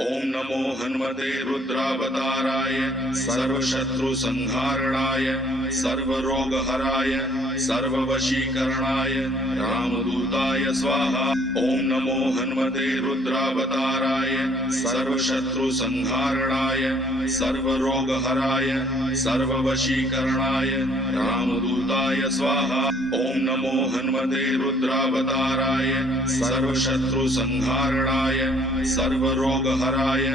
ओम नमो हनुमते रुद्रावताराय सर्वशत्रु संहारणाय सर्वरोगहराय सर्ववशीकरणाय रामदूताय स्वाहा। ओम नमो हनुमते रुद्रावताराय सर्वशत्रु संहारणाय सर्वरोगहराय सर्ववशीकरणाय रामदूताय स्वाहा। ओम नमो हनुमते रुद्रावताराय सर्वशत्रु संहारणाय सर्वरोगहराय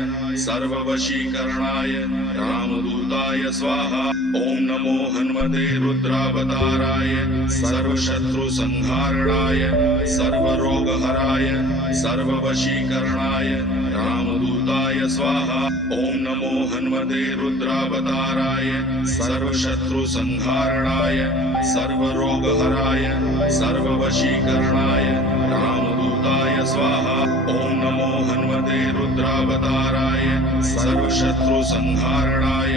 सर्ववशीकरणाय रामदूताय स्वाहा। ओम नमो हनुमते रुद्रावताराय सर्वशत्रु संहारणाय सर्वरोगहराय सर्ववशीकरणाय रामदूताय स्वाहा। ओम नमो हनुमते रुद्रावताराय सर्वशत्रु संहारणाय सर्वरोगहराय सर्ववशीकरणाय रामदूताय स्वाहा। ओम नमो हनुमते रुद्रावताराय सर्वशत्रु संहारणाय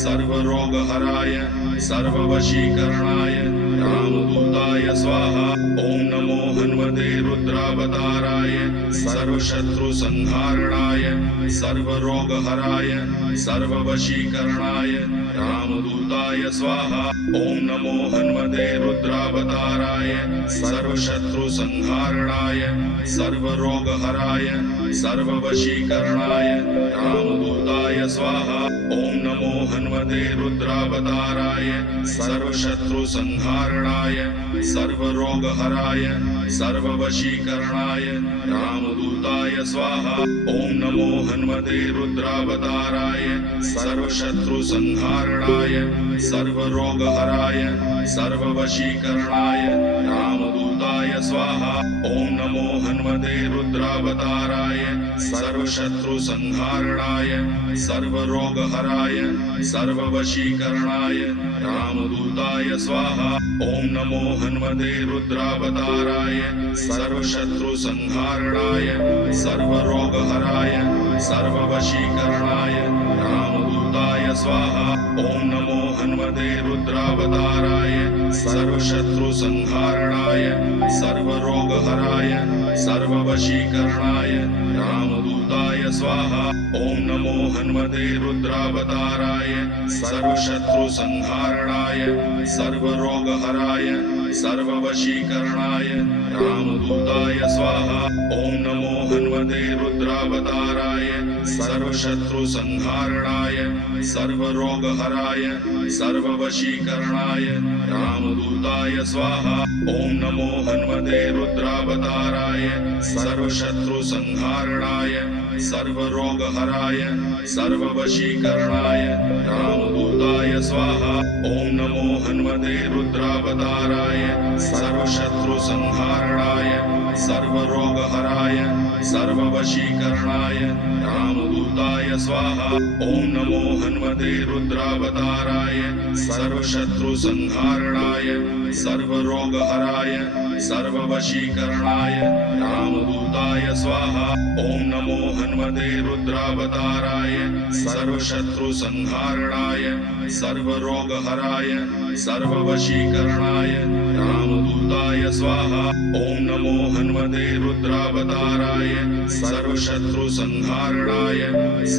सर्वरोगहराय सर्ववशीकरणाय रामदूताय स्वाहा। ओम नमो हनुमते रुद्रावताराय सर्वशत्रु संहारणाय सर्वरोगहराय सर्ववशीकरणाय रामदूताय स्वाहा। ओम नमो हनुमते रुद्रावताराय सर्वशत्रु संहारणाय सर्वरोगहराय सर्ववशीकरणाय रामदूताय स्वाहा। ओम नमो हनुमते रुद्रावताराय सर्वशत्रु संहारणाय सर्वरोगहराय सर्ववशीकरणाय रामदूताय स्वाहा। ओम नमो हनुमते रुद्रावताराय सर्वशत्रु संहारणाय सर्वरोगहराय सर्ववशीकरणाय रामदूताय स्वाहा। ओम नमो हनुमते रुद्रावताराय सर्वशत्रु संहारणाय सर्वरोगहराय सर्ववशीकरणाय रामदूताय स्वाहा। ओम नमो हनुमते रुद्रावताराय सर्वशत्रु संहारणाय सर्वरोगहराय सर्ववशीकरणाय रामदूताय स्वाहा। ओम नमो हनुमते रुद्रावताराय सर्वशत्रु संहारणाय सर्वरोगहराय सर्ववशीकरणाय रामदूताय स्वाहा। ओम नमो हनुमते रुद्रावताराय सर्वशत्रु संहारणाय सर्वरोगहराय सर्ववशीकरणाय रामदूताय स्वाहा। ओम नमो हनुमते रुद्रावताराय सर्वशत्रु संहारणाय सर्वरोगहराय सर्ववशीकरणाय रामदूताय स्वाहा। ओम नमो हनुमते रुद्रावताराय सर्वशत्रु संहारणाय सर्वरोगहराय सर्ववशीकरणाय रामदूताय स्वाहा। ओम नमो हनुमते रुद्रावताराय सर्वशत्रु संहारणाय सर्वरोगहराय सर्ववशीकरणाय रामदूताय स्वाहा। ओम नमो हनुमते रुद्रावताराय सर्वशत्रु संहारणाय सर्वरोगहराय सर्ववशीकरणाय रामदूताय स्वाहा। ओम नमो हनुमते रुद्रावताराय सर्वशत्रु संहारणाय सर्वरोगहराय सर्ववशीकरणाय रामदूताय स्वाहा। ओम नमो हनुमते रुद्रावताराय सर्वशत्रु संहारणाय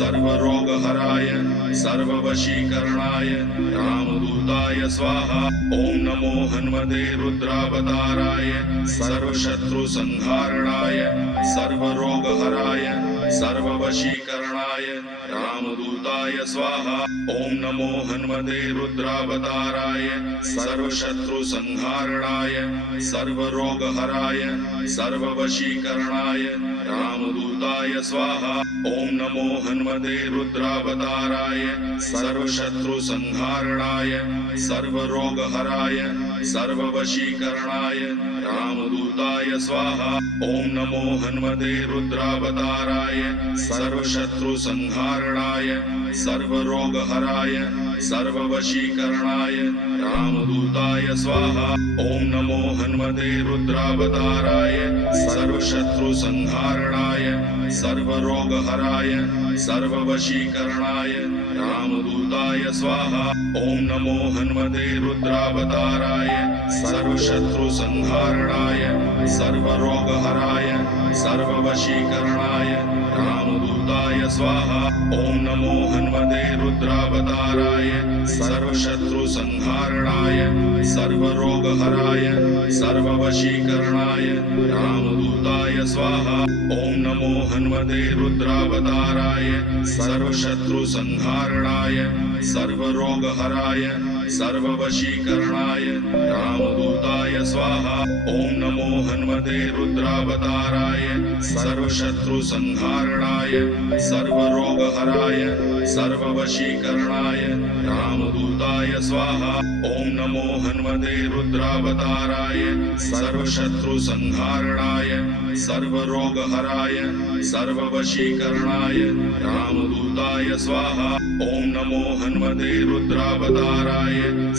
सर्वरोगहराय सर्ववशीकरणाय रामदूताय स्वाहा। ओम नमो हनुमते रुद्रावताराय सर्वशत्रु संहारणाय सर्वरोगहराय सर्ववशीकरणाय रामदूताय स्वाहा। ओम नमो हनुमते रुद्रावताराय सर्वशत्रु संहारणाय सर्वरोगहराय सर्ववशीकरणाय रामदूताय स्वाहा। ओम नमो हनुमते रुद्रावताराय सर्वशत्रु संहारणाय सर्वरोगहराय सर्ववशीकरणाय रामदूताय स्वाहा। ओम नमो हनुमते रुद्रावताराय सर्वशत्रु संहारणाय सर्वरोगहराय सर्ववशीकरणाय रामदूताय स्वाहा। ओम नमो हनुमते रुद्रावताराय सर्वशत्रु संहारणाय सर्वरोगहराय सर्ववशीकरणाय रामदूताय स्वाहा। ओम नमो हनुमते रुद्रावताराय सर्वशत्रु संहारणाय सर्वरोगहराय सर्ववशीकरणाय रामदूताय स्वाहा। ओम नमो हनुमते रुद्रावताराय सर्वशत्रुसंहारणाय सर्वरोगहराय सर्ववशीकरणाय रामदूताय स्वाहा। ओम नमो हनुमते रुद्रावताराय सर्वशत्रुसंहारणाय सर्वरोगहराय सर्ववशीकरणाय रामदूताय स्वाहा। ओम नमो हनुमते रुद्रावताराय सर्वशत्रुसंहारणाय सर्वरोगहराय सर्ववशीकरणाय रामदूताय स्वाहा। ओम नमो हनुमते रुद्रावताराय सर्वशत्रुसंहारणाय सर्वरोगहराय सर्ववशीकरणाय रामदूताय स्वाहा। ओम नमो हनुमते रुद्रावताराय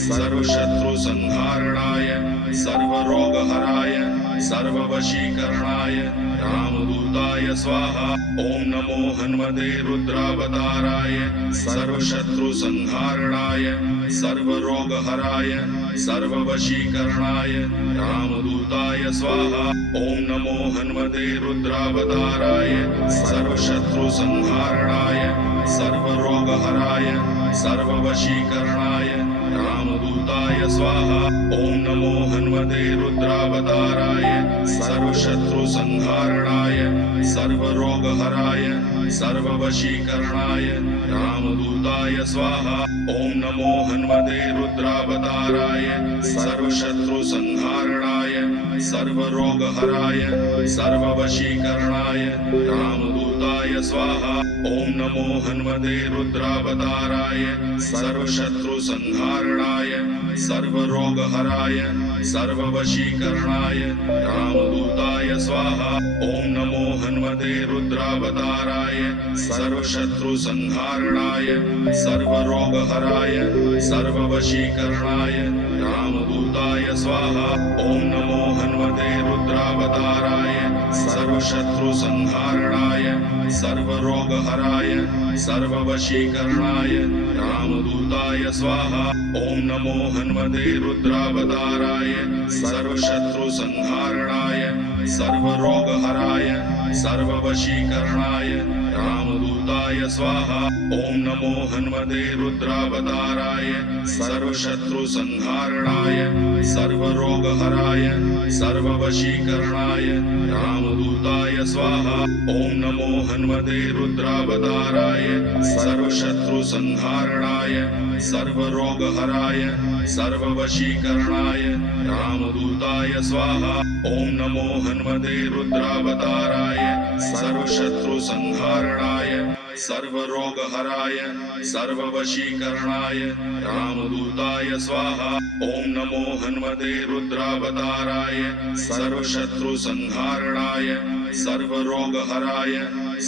सर्वशत्रुसंहारणाय सर्वरोगहराय सर्ववशीकरणाय रामदूताय स्वाहा। ओम नमो हनुमते रुद्रावताराय सर्वशत्रुसंहारणाय सर्वरोगहराय सर्ववशीकरणाय रामदूताय स्वाहा। ओम नमो हनुमते रुद्रावताराय सर्वशत्रुसंहारणाय सर्वरोगहराय सर्ववशीकरणाय रामदूताय स्वाहा। ओम नमो हनुमते रुद्रावताराय सर्वशत्रुसंहारणाय सर्वरोगहराय सर्ववशीकरणाय रामदूताय स्वाहा। ओम नमो हनुमते रुद्रावताराय सर्वशत्रुसंहारणाय सर्वरोगहराय सर्ववशीकरणाय रामदूताय स्वाहा। ओम नमो हनुमते रुद्रावताराय सर्वशत्रुसंहारणाय सर्वरोगहराय सर्ववशीकरणाय रामदूताय स्वाहा। ओम नमो हनुमते रुद्रावताराय सर्वशत्रुसंहारणाय सर्वरोगहराय सर्ववशीकरणाय रामदूताय स्वाहा। ओम नमो हनुमते रुद्रावताराय सर्वशत्रुसंहारणाय सर्वरोगहराय सर्ववशीकरणाय रामदूताय स्वाहा। ओम नमो हनुमते रुद्रावताराय सर्वशत्रुसंहारणाय सर्वरोगहराय सर्ववशीकरणाय रामदूताय स्वाहा। ओम नमो हनुमते रुद्रावताराय सर्वशत्रुसंहारणाय सर्वरोगहराय सर्ववशीकरणाय रामदूताय स्वाहा। ओम नमो हनुमते रुद्रावताराय सर्वशत्रुसंहारणाय सर्वरोगहराय सर्ववशीकरणाय रामदूताय स्वाहा। ओम नमो हनुमते रुद्रावताराय सर्वशत्रुसंहारणाय सर्वरोगहराय सर्ववशीकरणाय रामदूताय स्वाहा। ओम नमो हनुमते रुद्रावताराय सर्वशत्रुसंहारणाय सर्वरोगहराय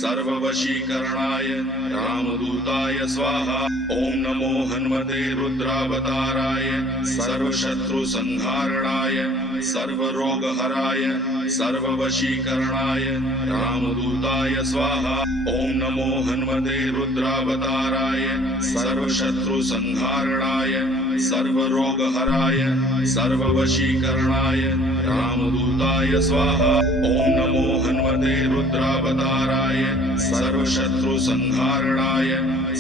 सर्ववशीकरणाय रामदूताय स्वाहा। ओम नमो हनुमते रुद्रावताराय सर्वशत्रुसंहारणाय सर्वरोगहराय सर्ववशीकरणाय रामदूताय स्वाहा। ओम नमो हनुमते रुद्रावताराय सर्वशत्रुसंहारणाय सर्वरोगहराय सर्ववशीकरणाय रामदूताय स्वाहा। ओम नमो हनुमते रुद्रावताराय सर्वशत्रुसंहारणाय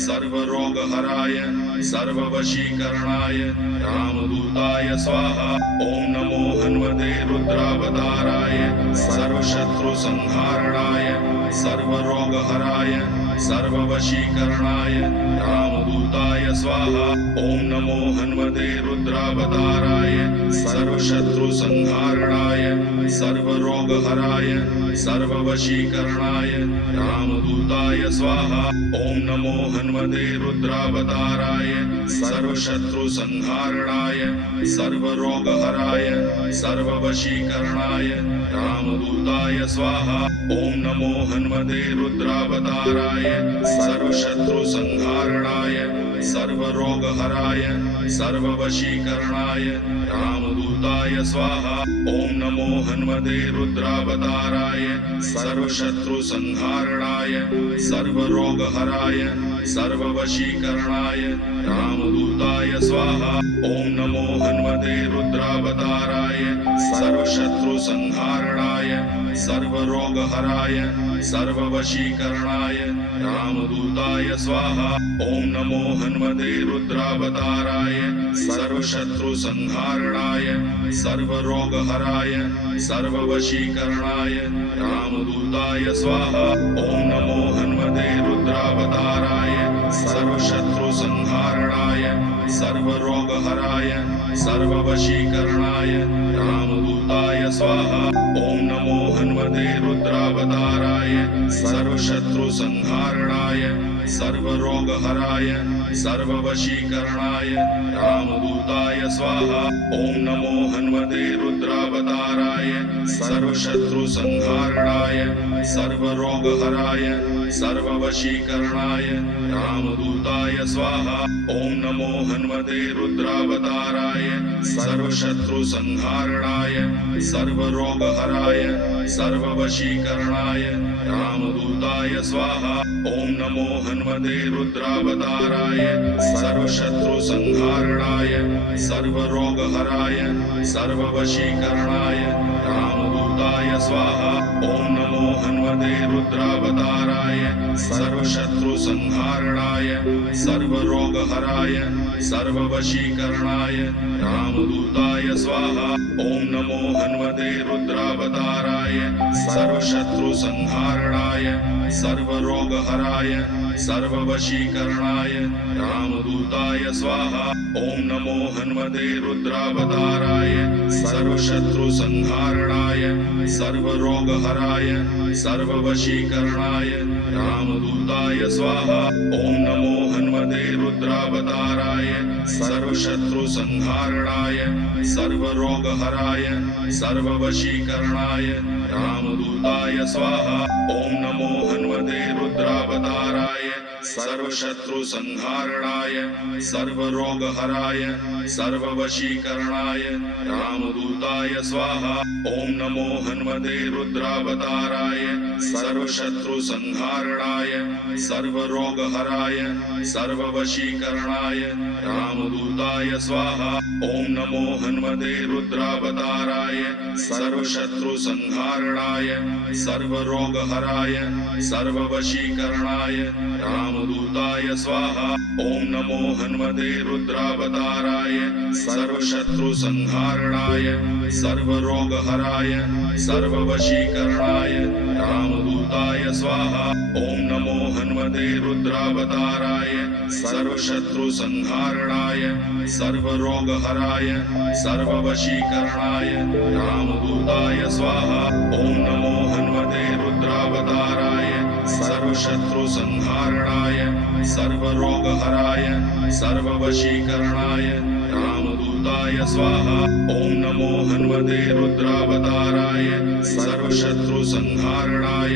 सर्वरोगहराय सर्ववशीकरणाय रामदूताय स्वाहा। ओम नमो हनुमते रुद्रावताराय सर्वशत्रुसंहारणाय सर्वरोगहराय सर्ववशीकरणाय रामदूताय स्वाहा। ओम नमो हनुमते रुद्रावताराय सर्वशत्रुसंहारणाय सर्वरोगहराय सर्ववशीकरणाय रामदूताय स्वाहा। ओम नमो हनुमते रुद्रावताराय सर्वशत्रुसंहारणाय सर्वरोगहराय सर्ववशीकरणाय रामदूताय स्वाहा। ओम नमो हनुमते रुद्रावताराय सर्वशत्रुसंहारणाय सर्वरोगहराय सर्ववशीकरणाय रामदूताय स्वाहा। ओम नमो हनुमते रुद्रावताराय सर्वशत्रुसंहारणाय सर्वरोगहराय सर्ववशीकरणाय रामदूताय स्वाहा। ओम नमो हनुमते रुद्रावताराय सर्वशत्रुसंहारणाय सर्वरोगहराय सर्ववशीकरणाय राम रामदूताय स्वाहा। ओम नमो हनुमते रुद्रावताराय सर्वशत्रुसंहारणाय सर्वरोगहराय सर्ववशीकरणाय रामदूताय स्वाहा। ओम नमो हनुमते रुद्रावताराय सर्वशत्रुसंहारणाय सर्वरोगहराय सर्ववशीकरणाय रामदूताय स्वाहा। ओम नमो हनुमते रुद्रावताराय सर्वशत्रुसंहारणाय सर्वरोगहराय सर्ववशीकरणाय रामदूताय स्वाहा। ओम नमो हनुमते रुद्रावताराय सर्वशत्रुसंहारणाय सर्वरोगहराय सर्ववशीकरणाय रामदूताय स्वाहा। ओम नमो हनुमते रुद्रावताराय सर्वशत्रुसंहारणाय सर्वरोगहराय सर्ववशीकरणाय रामदूताय स्वाहा। ओम नमो हनुमते रुद्रावताराय सर्वशत्रुसंहारणाय सर्वरोगहराय सर्ववशीकरणाय रामदूताय स्वाहा। ओम नमो हनुमते रुद्रावताराय सर्वशत्रुसंहारणाय सर्वरोगहराय सर्ववशीकरणाय रामदूताय स्वाहा। ओम नमो हनुमते रुद्रावताराय सर्वशत्रुसंहारणाय सर्वरोगहराय सर्ववशीकरणाय रामदूताय स्वाहा। ओम नमो हनुमते रुद्रावताराय सर्वशत्रुसंहारणाय सर्वरोगहराय सर्ववशीकरणाय रामदूताय स्वाहा। ओम नमो हनुमते रुद्रावताराय सर्वशत्रुसंहारणाय सर्वरोगहराय सर्ववशीकरणाय रामदूताय स्वाहा। ओम नमो हनुमते रुद्रावताराय सर्वशत्रुसंहारणाय सर्वरोगहराय सर्ववशीकरणाय रामदूताय स्वाहा। ओम नमो हनुमते रुद्रावताराय सर्वशत्रुसंहारणाय सर्वरोगहराय सर्ववशीकरणाय रामदूताय स्वाहा। ओम नमो हनुमते रुद्रावताराय सर्वशत्रुसंहारणाय सर्वरोगहराय सर्ववशीकरणाय रामदूताय स्वाहा। ओम नमो हनुमते रुद्रावताराय सर्वशत्रुसंहारणाय सर्वरोगहराय सर्ववशीकरणाय रामदूताय स्वाहा। ओम नमो हनुमते रुद्रावताराय सर्वशत्रुसंहारणाय सर्वरोगहराय सर्ववशीकरणाय रामदूताय स्वाहा। ओम नमो हनुमते रुद्रावताराय सर्वशत्रुसंहारणाय सर्वरोगहराय सर्ववशीकरणाय रामदूताय स्वाहा। ओम नमो हनुमते रुद्रावताराय सर्वशत्रुसंहारणाय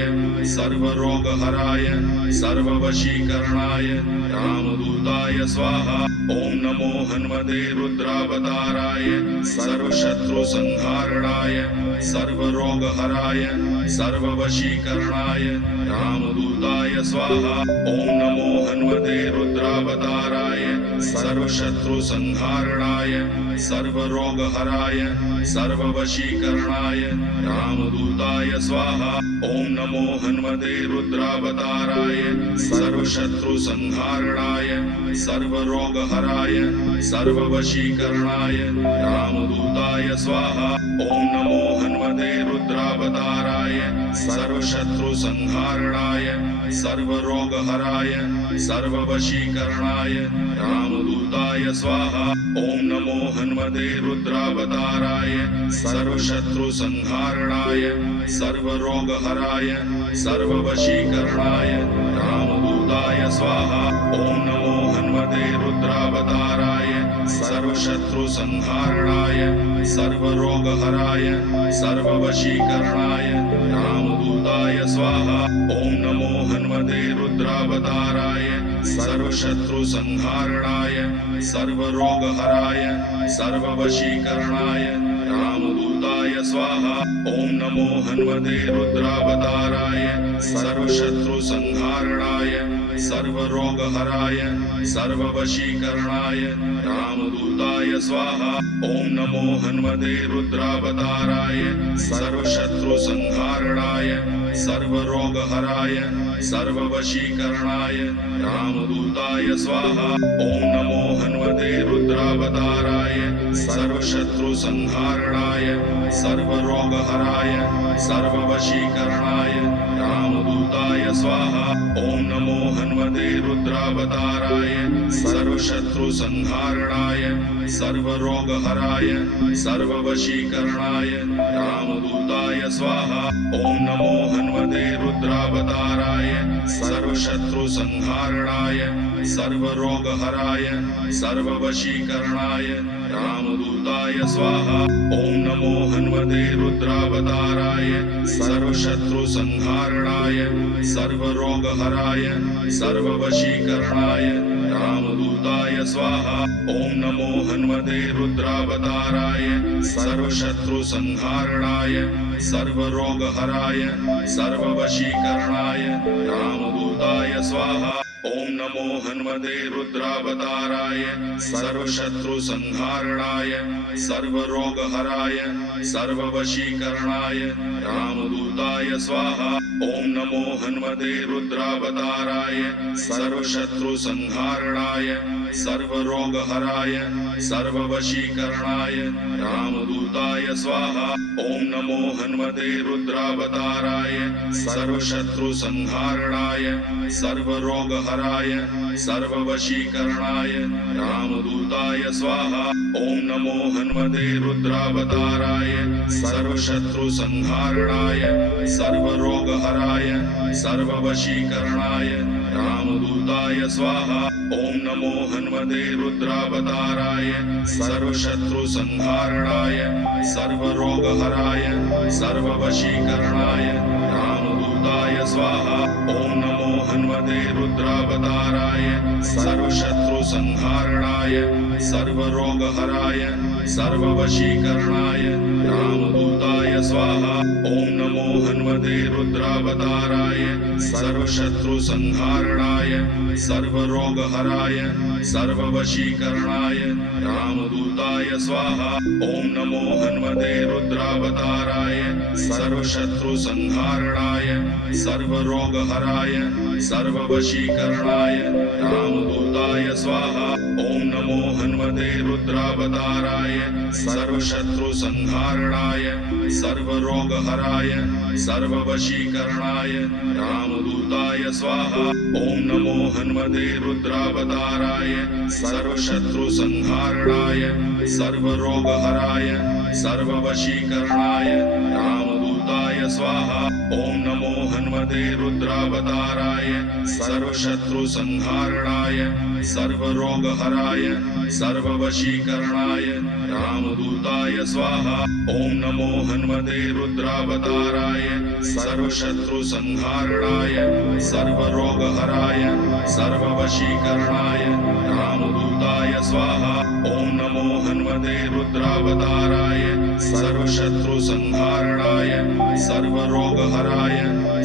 सर्वरोगहराय सर्ववशीकरणाय रामदूताय स्वाहा। ओम नमो हनुमते रुद्रावताराय सर्वशत्रुसंहारणाय सर्वरोगहराय सर्ववशीकरणाय रामदूताय स्वाहा। ओम नमो हनुमते रुद्रावताराय सर्वशत्रुसंहारणाय सर्वरोगहराय सर्ववशीकरणाय रामदूताय स्वाहा। ओम नमो हनुमते रुद्रावताराय सर्वशत्रुसंहारणाय सर्वरोगहराय सर्ववशीकरणाय रामदूताय स्वाहा। ओम नमो हनुमते रुद्रावताराय सर्वशत्रुसंहारणाय सर्वरोगहराय सर्ववशीकरणाय रामदूताय स्वाहा। ओम नमो हनुमते रुद्रावताराय सर्वशत्रुसंहारणाय सर्वरोगहराय सर्ववशीकरणाय रामदूताय स्वाहा। ओम नमो हनुमते रुद्रावताराय सर्वशत्रुसंहारणाय सर्वरोगहराय सर्ववशीकरणाय रामदूताय स्वाहा। ओम नमो हनुमते रुद्रावताराय सर्वशत्रुसंहारणाय सर्वरोगहराय सर्ववशीकरणाय रामदूताय स्वाहा। ओम नमो हनुमते रुद्रावताराय सर्वशत्रुसंहारणाय सर्वरोगहराय सर्ववशीकरणाय रामदूताय स्वाहा। ओम नमो हनुमते रुद्रावताराय सर्वशत्रुसंहारणाय सर्वरोगहराय सर्ववशीकरणाय रामदूताय स्वाहा। ओम नमो हनुमते रुद्रावताराय सर्वशत्रुसंहारणाय सर्वरोगहराय सर्ववशीकरणाय रामदूताय स्वाहा। ओम नमो हनुमते रुद्रावताराय सर्वशत्रुसंहारणाय सर्वरोगहराय सर्ववशीकरणाय रामदूताय स्वाहा। ओम नमो हनुमते रुद्रावताराय सर्वशत्रुसंहारणाय सर्वरोगहराय सर्ववशीकरणाय रामदूताय स्वाहा। ओम नमो हनुमते रुद्रावताराय सर्वशत्रुसंहारणाय सर्वरोगहराय सर्ववशीकरणाय रामदूताय स्वाहा। ओम नमो हनुमते रुद्रावताराय सर्वशत्रुसंहारणाय सर्वरोगहराय सर्ववशीकरणाय रामदूताय स्वाहा। ओम नमो हनुमते रुद्रावताराय सर्वशत्रुसंहारणाय सर्वरोगहराय सर्ववशीकरणाय रामदूताय स्वाहा। ओम नमो हनुमते रुद्रावताराय सर्वशत्रुसंहारणाय सर्वरोगहराय सर्ववशीकरणाय रामदूताय स्वाहा। ओम नमो हनुमते रुद्रावताराय सर्वशत्रुसंहारणाय सर्वरोगहराय सर्ववशीकरणाय रामदूताय स्वाहा। ओम नमो हनुमते रुद्रावताराय सर्वशत्रुसंहारणाय सर्वरोगहराय सर्ववशीकरणाय रामदूताय स्वाहा। ओम नमो हनुमते रुद्रावताराय सर्वशत्रुसंहारणाय सर्वरोगहराय सर्ववशीकरणाय रामदूताय स्वाहा। ओम नमो हनुमते रुद्रावताराय सर्वशत्रुसंहारणाय सर्वरोगहराय सर्ववशीकरणाय रामदूताय स्वाहा। ओम नमो हनुमते रुद्रावताराय सर्वशत्रुसंहारणाय सर्वरोगहराय सर्ववशीकरणाय रामदूताय स्वाहा। ओम नमो हनुमते रुद्रावताराय सर्वशत्रुसंहारणाय सर्वरोगहराय सर्ववशीकरणाय रामदूताय स्वाहा। ओम नमो हनुमते रुद्रावताराय सर्वशत्रुसंहारणाय सर्वरोगहराय सर्ववशीकरणाय रामदूताय स्वाहा। ओम नमो हनुमते रुद्रावताराय सर्वशत्रुसंहारणाय सर्वरोगहराय सर्ववशीकरणाय रामदूताय स्वाहा। ओम नमो हनुमते रुद्रावताराय सर्वशत्रुसंहारणाय सर्वरोगहराय सर्ववशीकरणाय रामदूताय स्वाहा। ओम नमो हनुमते रुद्रावताराय सर्वशत्रुसंहारणाय सर्वरोगहराय सर्ववशीकरणाय रामदूताय स्वाहा। ओम नमो हनुमते रुद्रावताराय सर्वशत्रुसंहारणाय सर्वरोगहराय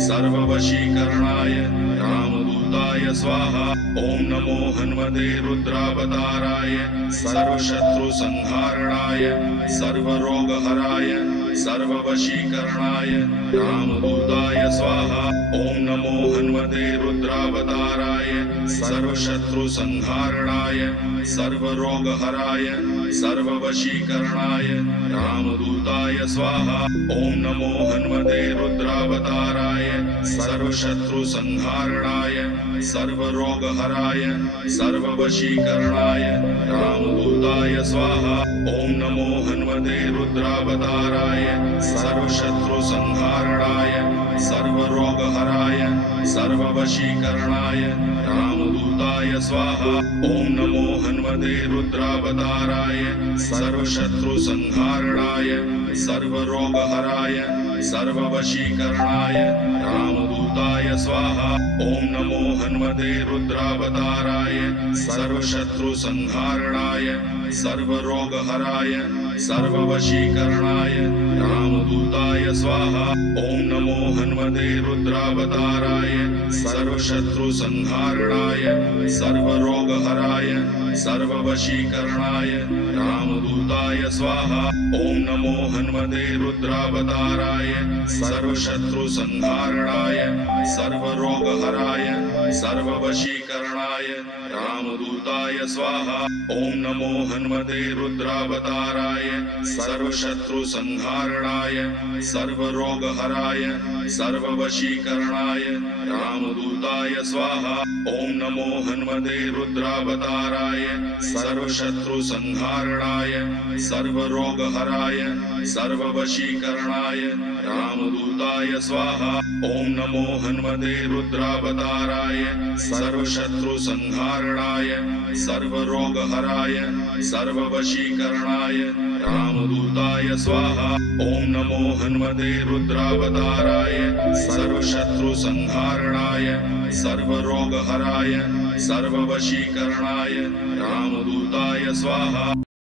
सर्ववशीकरणाय रामदूताय स्वाहा। ओम नमो हनुमते रुद्रावताराय सर्वशत्रुसंहारणाय सर्वरोगहराय सर्ववशीकरणाय रामदूताय स्वाहा। ओम नमो हनुमते रुद्रावताराय सर्वशत्रुसंहारणाय सर्वरोगहराय सर्ववशीकरणाय रामदूताय स्वाहा। ओम नमो हनुमते रुद्रावताराय सर्वशत्रुसंहारणाय सर्वरोगहराय सर्ववशीकरणाय रामदूताय स्वाहा। ओम नमो हनुमते रुद्रावताराय सर्वशत्रुसंहारणाय सर्वरोगहराय सर्ववशीकरणाय रामदूताय स्वाहा। ओम नमो हनुमते रुद्रावताराय सर्वशत्रुसंहारणाय सर्वरोगहराय सर्ववशीकरणाय रामदूताय रामदूताय स्वाहा। ओम नमो हनुमते रुद्रावताराय सर्वशत्रुसंहारणाय सर्वरोगहराय सर्ववशीकरणाय रामदूताय स्वाहा। ओम नमो हनुमते रुद्रावताराय सर्वशत्रुसंहारणाय सर्वरोगहराय सर्ववशीकरणाय रामदूताय स्वाहा। ओम नमो हनुमते रुद्रावताराय सर्वशत्रुसंहारणाय सर्वरोगहराय सर्ववशीकरणाय रामदूताय स्वाहा। ओम नमो हनुमते रुद्रावताराय सर्वशत्रुसंहारणाय सर्वरोगहराय सर्ववशीकरणाय रामदूताय स्वाहा। ओम नमो हनुमते रुद्रावताराय सर्वशत्रुसंहारणाय सर्वरोगहराय सर्ववशीकरणाय रामदूताय स्वाहा। ओम नमो हनुमते रुद्रावताराय सर्वशत्रुसंहारणाय सर्वरोगहराय सर्ववशीकरणाय रामदूताय स्वाहा। ओम नमो हनुमते रुद्रावताराय सर्वशत्रुसंहारणाय सर्वरोगहराय सर्ववशीकरणाय रामदूताय स्वाहा।